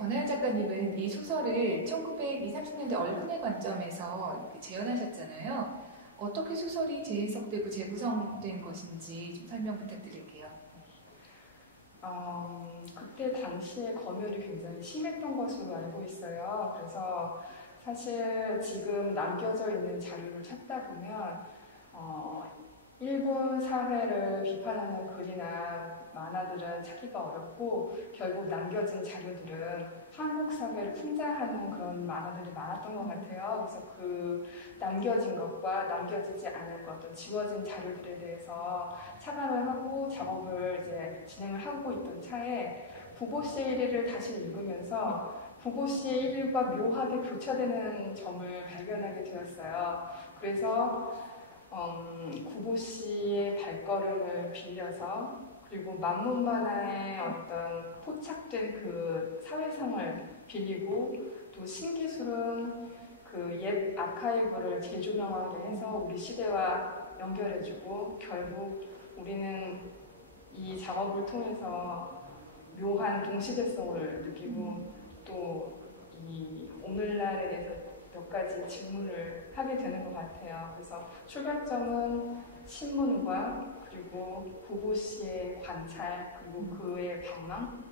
권하연 작가님은 이 소설을 1920, 30년대 얼큰의 관점에서 재현하셨잖아요. 어떻게 소설이 재해석되고 재구성된 것인지 좀 설명 부탁드릴게요. 그때 당시에 검열이 굉장히 심했던 것으로 알고 있어요. 그래서 사실 지금 남겨져 있는 자료를 찾다 보면 일본 사회를 비판하는 글이나 만화들은 찾기가 어렵고 결국 남겨진 자료들은 한국 사회를 풍자하는 그런 만화들이 많았던 것 같아요. 그래서 그 남겨진 것과 남겨지지 않을 것, 또 지워진 자료들에 대해서 차감을 하고 작업을 이제 진행을 하고 있던 차에 구보 씨의 일기를 다시 읽으면서 구보 씨의 일기가 묘하게 교차되는 점을 발견하게 되었어요. 그래서 구보 씨의 발걸음을 빌려서 그리고 만문 만화의 어떤 포착된 그 사회성을 빌리고 또 신기술은 그 옛 아카이브를 재조명하게 해서 우리 시대와 연결해주고 결국 우리는 이 작업을 통해서 묘한 동시대성을 느끼고 또 이 오늘날에 대해서 몇 가지 질문을 하게 되는 것 같아요. 그래서 출발점은 신문과 그리고 구보 씨의 관찰 그리고 그의 방황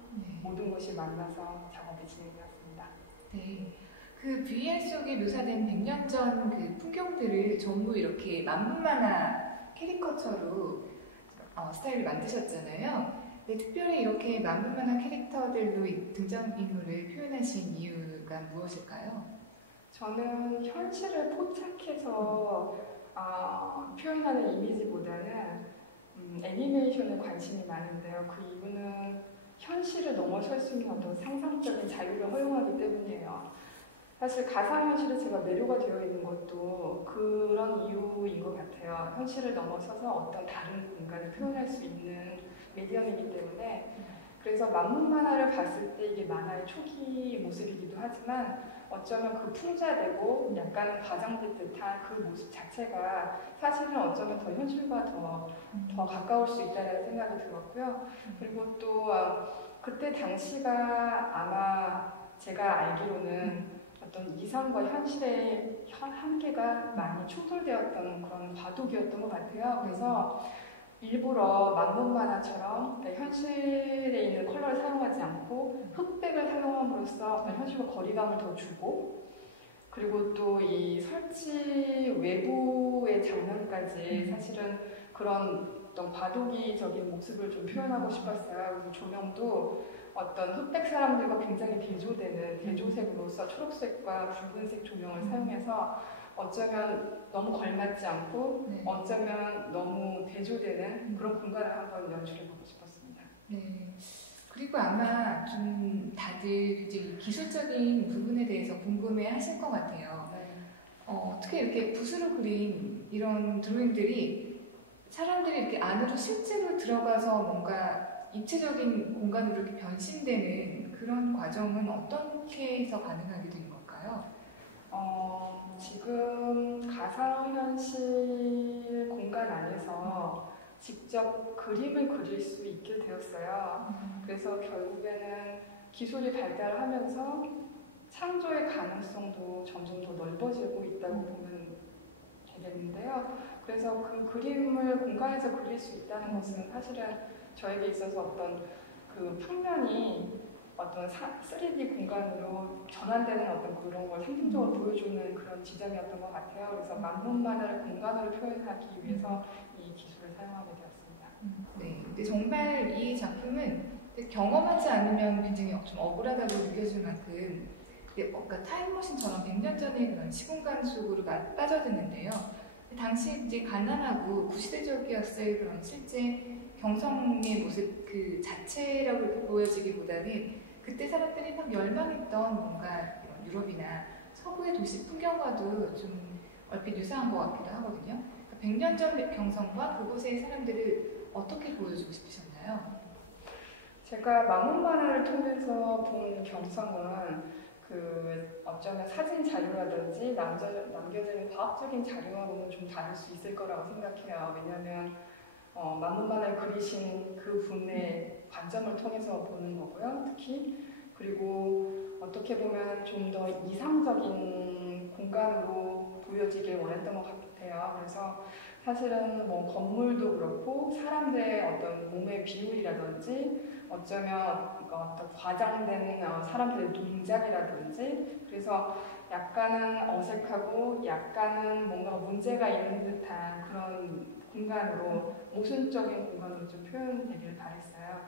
모든 것이 만나서 작업이 진행되었습니다. 네, 그 뷰엔 속에 묘사된 100년 전 그 풍경들을 전부 이렇게 만문 만화 캐리커처로 스타일을 만드셨잖아요. 근데 특별히 이렇게 만문 만화 캐릭터들로 등장인물을 표현하신 이유가 무엇일까요? 저는 현실을 포착해서 표현하는 이미지보다는 애니메이션에 관심이 많은데요. 그 이유는 현실을 넘어설 수 있는 어떤 상상적인 자유를 허용하기 때문이에요. 사실 가상현실에 제가 매료가 되어 있는 것도 그런 이유인 것 같아요. 현실을 넘어서서 어떤 다른 공간을 표현할 수 있는 미디엄이기 때문에 그래서 만문 만화를 봤을 때 이게 만화의 초기 모습이기도 하지만 어쩌면 그 풍자되고 약간은 과장된 듯한 그 모습 자체가 사실은 어쩌면 더 현실과 더 가까울 수 있다는 생각이 들었고요. 그리고 또 그때 당시가 아마 제가 알기로는 어떤 이상과 현실의 한계가 많이 충돌되었던 그런 과도기였던 것 같아요. 그래서 일부러 만문 만화처럼 현실에 있는 컬러를 사용하지 않고 흑백을 사용함으로써 현실과 거리감을 더 주고 그리고 또 이 설치 외부의 장면까지 사실은 그런 어떤 과도기적인 모습을 좀 표현하고 싶었어요. 그래서 조명도 어떤 흑백 사람들과 굉장히 대조되는 대조색으로서 초록색과 붉은색 조명을 사용해서 어쩌면 너무 걸맞지 않고 어쩌면 너무 대조되는 그런 공간을 한번 연출해보고 싶었습니다. 네. 그리고 아마 좀 다들 굉장히 기술적인 부분에 대해서 궁금해 하실 것 같아요. 어떻게 이렇게 붓으로 그린 이런 드로잉들이 사람들이 이렇게 안으로 실제로 들어가서 뭔가 입체적인 공간으로 이렇게 변신되는 그런 과정은 어떻게 해서 가능하게 된 걸까요? 지금 가상현실 공간 안에서 직접 그림을 그릴 수 있게 되었어요. 그래서 결국에는 기술이 발달하면서 창조의 가능성도 점점 더 넓어지고 있다고 보면 되겠는데요. 그래서 그 그림을 공간에서 그릴 수 있다는 것은 사실은 저에게 있어서 어떤 그 평면이 어떤 3D 공간으로 전환되는 어떤 그런 걸 상징적으로 보여주는 그런 지점이었던 것 같아요. 그래서 만문 만화를 공간으로 표현하기 위해서 이 기술을 사용하게 되었습니다. 네, 근데 정말 이 작품은 경험하지 않으면 굉장히 좀 억울하다고 느껴질 만큼 뭔가 타임머신처럼 100년 전의 그런 시공간 속으로 빠져드는데요. 당시 이제 가난하고 구시대적이었을 그런 실제 경성의 모습 그 자체라고 이렇게 보여지기보다는 그때 사람들이 막 열망했던 뭔가 이런 유럽이나 서구의 도시 풍경과도 좀 얼핏 유사한 것 같기도 하거든요. 그러니까 100년 전 경성과 그곳의 사람들을 어떻게 보여주고 싶으셨나요? 제가 만문 만화를 통해서 본 경성은 그 어쩌면 사진 자료라든지 남겨진 과학적인 자료하고는 좀 다를 수 있을 거라고 생각해요. 왜냐하면 만문 만화를 그리신 그 분의 관점을 통해서 보는 거고요. 특히 그리고 어떻게 보면 좀 더 이상적인 공간으로 보여지길 원했던 것 같아요. 그래서 사실은 뭐 건물도 그렇고 사람들의 어떤 몸의 비율이라든지 어쩌면 어떤 과장된 사람들의 동작이라든지 그래서 약간은 어색하고 약간은 뭔가 문제가 있는 듯한 그런 공간으로 모순적인 공간으로 좀 표현되길 바랬어요.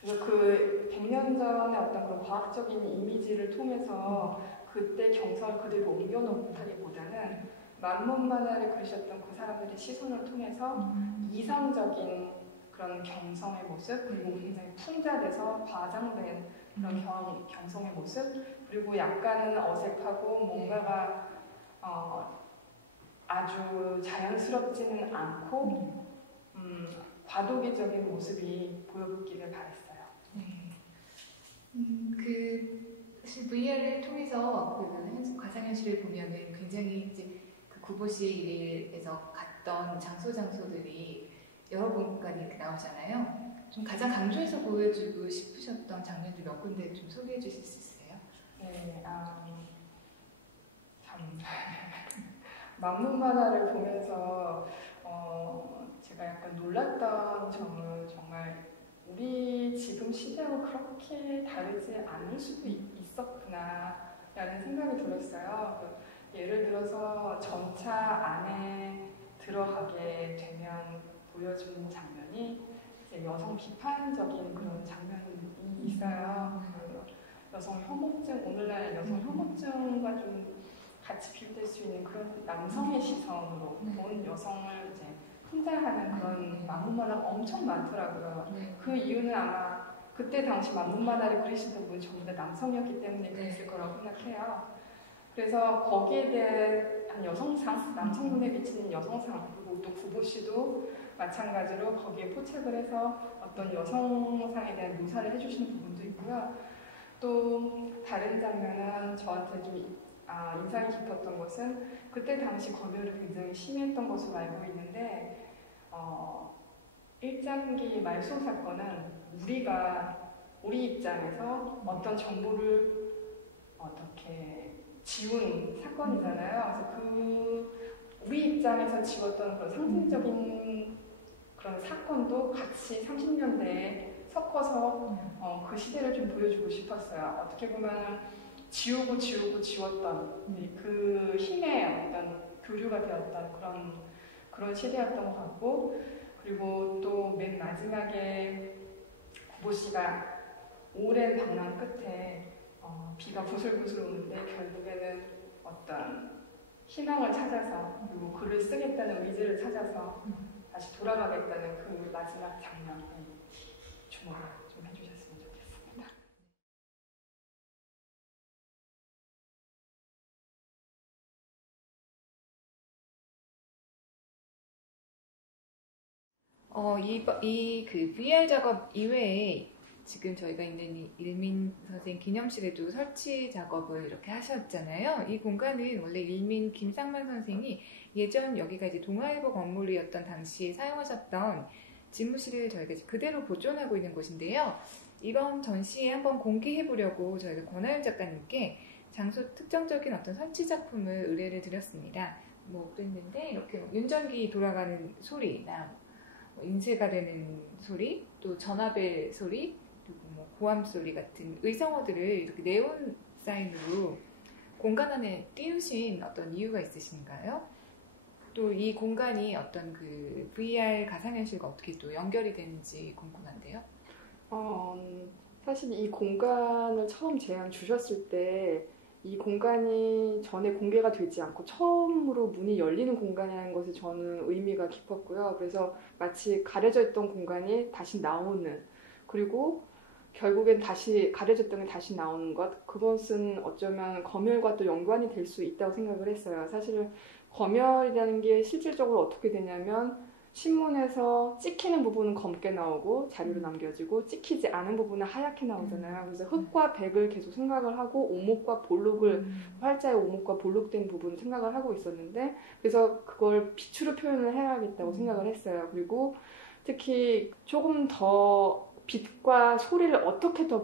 그래서 그 100년 전의 어떤 그런 과학적인 이미지를 통해서 그때 경성을 그대로 옮겨놓다기보다는 만문 만화를 그리셨던 그 사람들의 시선을 통해서 이상적인 그런 경성의 모습 그리고 굉장히 풍자돼서 과장된 그런 경성의 모습 그리고 약간은 어색하고 뭔가가 아주 자연스럽지는 않고 과도기적인 모습이 보여기를 바랬어요. 사실 VR을 통해서 그 가상현실을 보면은 굉장히 이제 그 구보시에서 갔던 장소들이 여러 공간이 이렇게 나오잖아요. 좀 가장 강조해서 보여주고 싶으셨던 장면들 몇 군데 좀 소개해 주실 수 있어요? 네, 참 만문 만화를 보면서 제가 약간 놀랐던 점은 정말 우리 지금 시대하고 그렇게 다르지 않을 수도 있었구나 라는 생각이 들었어요. 예를 들어서 전차 안에 들어가게 되면 보여주는 장면이 이제 여성 비판적인 그런 장면이 있어요. 여성 혐오증, 오늘날 여성 혐오증과 좀 같이 비교될 수 있는 그런 남성의 시선으로 본 여성을 이제 풍자하는 그런 만문만화가 엄청 많더라고요. 그 이유는 아마 그때 당시 만문만화를 그리시던 분이 전부 다 남성이었기 때문에 그랬을 거라고 생각해요. 그래서 거기에 대한 여성상, 남성 눈에 비치는 여성상 그리고 또 구보씨도 마찬가지로 거기에 포착을 해서 어떤 여성상에 대한 묘사를 해주시는 부분도 있고요. 또 다른 장면은 저한테 좀 인상이 깊었던 것은 그때 당시 검열이 굉장히 심했던 것으로 알고 있는데 1장기 말소 사건은 우리 입장에서 어떤 정보를 어떻게 지운 사건이잖아요. 그래서 우리 입장에서 지웠던 그런 상징적인 그런 사건도 같이 30년대에 섞어서 그 시대를 좀 보여주고 싶었어요. 어떻게 보면 지웠던 그 힘의 어떤 교류가 되었던 그런 시대였던 것 같고 그리고 또 맨 마지막에 구보씨가 오랜 방랑 끝에 비가 부슬부슬 오는데 결국에는 어떤 희망을 찾아서 그리고 글을 쓰겠다는 의지를 찾아서 다시 돌아가겠다는 그 마지막 장면에 주목을 좀 해주셨으면 좋겠습니다. 그 VR 작업 이외에 지금 저희가 있는 이 일민 선생 기념실에도 설치 작업을 이렇게 하셨잖아요. 이 공간은 원래 일민 김상만 선생이 예전 여기가 이제 동아일보 건물이었던 당시에 사용하셨던 집무실을 저희가 그대로 보존하고 있는 곳인데요. 이번 전시에 한번 공개해 보려고 저희가 권하윤 작가님께 장소 특정적인 어떤 설치 작품을 의뢰를 드렸습니다. 그랬는데 이렇게 윤전기 돌아가는 소리나 인쇄가 되는 소리, 또 전화벨 소리, 그리고 고함 소리 같은 의성어들을 이렇게 네온 사인으로 공간 안에 띄우신 어떤 이유가 있으신가요? 또 이 공간이 어떤 그 VR 가상현실과 어떻게 또 연결이 되는지 궁금한데요. 사실 이 공간을 처음 제안 주셨을 때 이 공간이 전에 공개가 되지 않고 처음으로 문이 열리는 공간이라는 것이 저는 의미가 깊었고요. 그래서 마치 가려져 있던 공간이 다시 나오는 그리고 결국엔 다시 가려졌던 게 다시 나오는 것 그것은 어쩌면 검열과 또 연관이 될 수 있다고 생각을 했어요. 사실 검열이라는 게 실질적으로 어떻게 되냐면 신문에서 찍히는 부분은 검게 나오고 자료로 남겨지고 찍히지 않은 부분은 하얗게 나오잖아요. 그래서 흑과 백을 계속 생각을 하고 오목과 볼록을 활자의 오목과 볼록된 부분을 생각을 하고 있었는데 그래서 그걸 빛으로 표현을 해야겠다고 생각을 했어요. 그리고 특히 조금 더 빛과 소리를 어떻게 더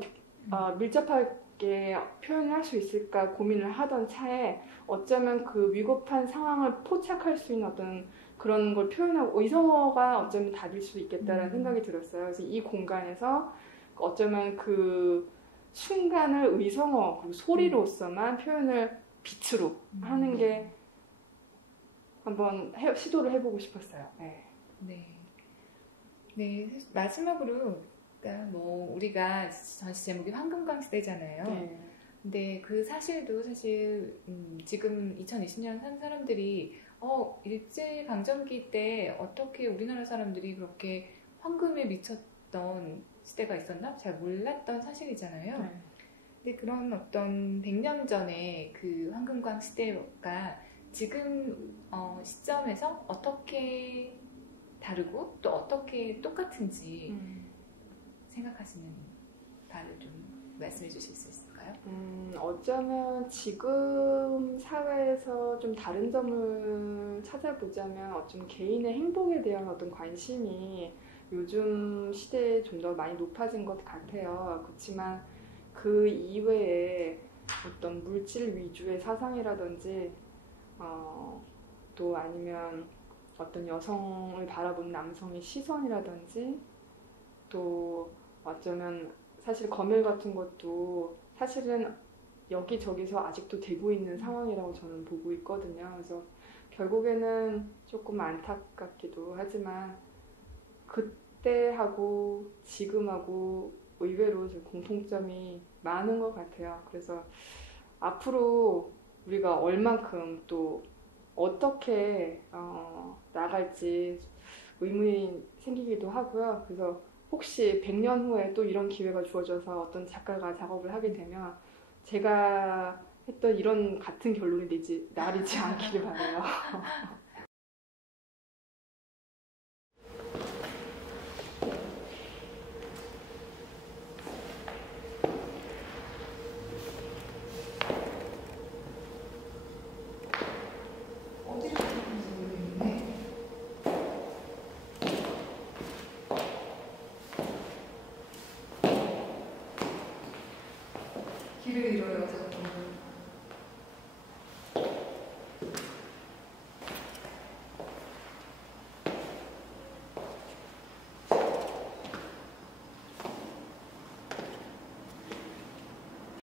밀접하게 표현을 할 수 있을까 고민을 하던 차에 어쩌면 그 위급한 상황을 포착할 수 있는 어떤 그런 걸 표현하고 의성어가 어쩌면 답일 수도 있겠다라는 생각이 들었어요. 그래서 이 공간에서 어쩌면 그 순간을 의성어 그리고 소리로서만 표현을 빛으로 하는 게 한번 시도를 해보고 싶었어요. 네. 네. 네. 마지막으로 그러니까 뭐 우리가 전시 제목이 황금광 시대잖아요. 네. 근데 그 사실도 사실 지금 2020년 산 사람들이 일제 강점기 때 어떻게 우리나라 사람들이 그렇게 황금에 미쳤던 시대가 있었나? 잘 몰랐던 사실이잖아요. 네. 근데 그런 어떤 100년 전에 그 황금광 시대가 지금 시점에서 어떻게 다르고 또 어떻게 똑같은지 생각하시는 바를 좀 말씀해 주실 수 있을까요? 어쩌면 지금 사회에서 좀 다른 점을 찾아보자면 어쩌면 개인의 행복에 대한 어떤 관심이 요즘 시대에 좀 더 많이 높아진 것 같아요. 그렇지만 그 이외에 어떤 물질 위주의 사상이라든지 또 아니면 어떤 여성을 바라보는 남성의 시선이라든지 또 어쩌면 사실 검열 같은 것도 사실은 여기저기서 아직도 되고 있는 상황이라고 저는 보고 있거든요. 그래서 결국에는 조금 안타깝기도 하지만 그때하고 지금하고 의외로 공통점이 많은 것 같아요. 그래서 앞으로 우리가 얼만큼 또 어떻게 나갈지 의문이 생기기도 하고요. 그래서 혹시 100년 후에 또 이런 기회가 주어져서 어떤 작가가 작업을 하게 되면 제가 했던 이런 같은 결론이 나리지 않기를 바라요. 어디로 가는지 모르겠는데 길을 잃어요 자꾸.